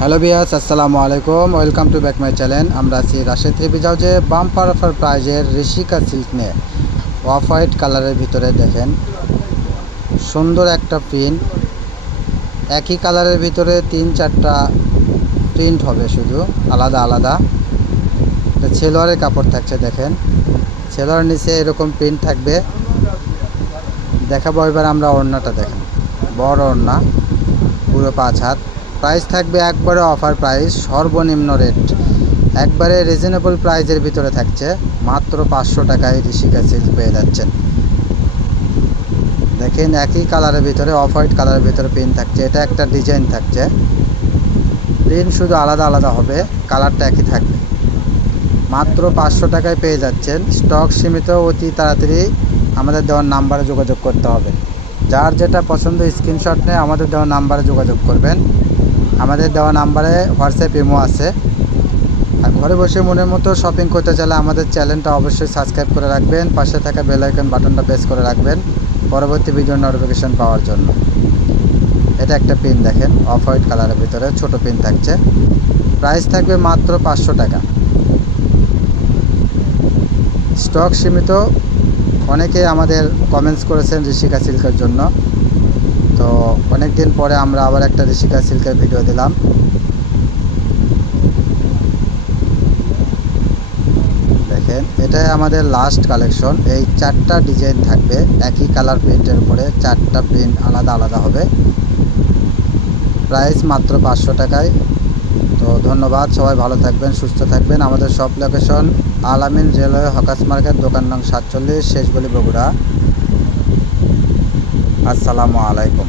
Hello বিয়াস আসসালামু আলাইকুম। Welcome to back my channel আমরা আছি রাশেদ। যাও যে বাম্পার অফার প্রাইজের ঋষিকা সিল্ক নিয়ে। অফ হোয়াইট কালারের ভিতরে দেখেন। সুন্দর একটা প্রিন্ট একই কালারের ভিতরে তিন চারটা প্রিন্ট হবে শুধু। আলাদা আলাদা। ছেলোয়ারের কাপড় থাকছে, দেখেন। ছেলোয়ার নিচে এরকম প্রিন্ট থাকবে। দেখাবো এবার আমরা ওড়নাটা দেখেন। বড় ওড়না। পুরো পাঁচ হাত। প্রাইস থাকবে একবারে অফার প্রাইস, সর্বনিম্ন রেট। একবারে রিজনেবল প্রাইজের ভিতরে থাকছে। মাত্র পাঁচশো টাকায় ঋষিকা সিল্ক পেয়ে যাচ্ছেন। দেখেন একই কালারের ভিতরে অফ হোয়াইট কালারের ভিতরে পেন থাকছে। এটা একটা ডিজাইন থাকছে। প্রিন্ট শুধু আলাদা আলাদা হবে কালারটা একই থাকবে। মাত্র পাঁচশো টাকায় পেয়ে যাচ্ছেন। স্টক সীমিত, অতি তাড়াতাড়ি আমাদের দেওয়ার নাম্বারে যোগাযোগ করতে হবে। যার যেটা পছন্দ স্ক্রিনশট নিয়ে আমাদের দেওয়া নাম্বারে যোগাযোগ করবেন। আমাদের দেওয়া নাম্বারে হোয়াটসঅ্যাপ ইমো আছে। আর ঘরে বসে মনের মতো শপিং করতে চাইলে আমাদের চ্যানেলটা অবশ্যই সাবস্ক্রাইব করে রাখবেন। পাশে থাকা বেল আইকন বাটনটা প্রেস করে রাখবেন পরবর্তী ভিডিও নোটিফিকেশন পাওয়ার জন্য। এটা একটা পিন দেখেন অফ হোয়াইট কালারের ভিতরে ছোট পিন থাকছে। প্রাইস থাকবে মাত্র পাঁচশো টাকা। স্টক সীমিত অনেকে আমাদের কমেন্টস করেছেন ঋষিকা সিল্কের জন্য। অনেক দিন পরে আমরা আবার একটা ঋষিকা সিল্কের ভিডিও দিলাম। দেখেন, এটাই আমাদের লাস্ট কালেকশন এই চারটা ডিজাইন থাকবে, একই কালার প্রিন্টের উপরে চারটা প্রিন্ট আলাদা আলাদা হবে। প্রাইস মাত্র পাঁচশো টাকায়। তো ধন্যবাদ, সবাই ভালো থাকবেন, সুস্থ থাকবেন। আমাদের সব লোকেশন আলামিন রেলওয়ে হকাস মার্কেট, দোকান নং সাতচল্লিশ শেষগলি বগুড়া। আসসালামু আলাইকুম।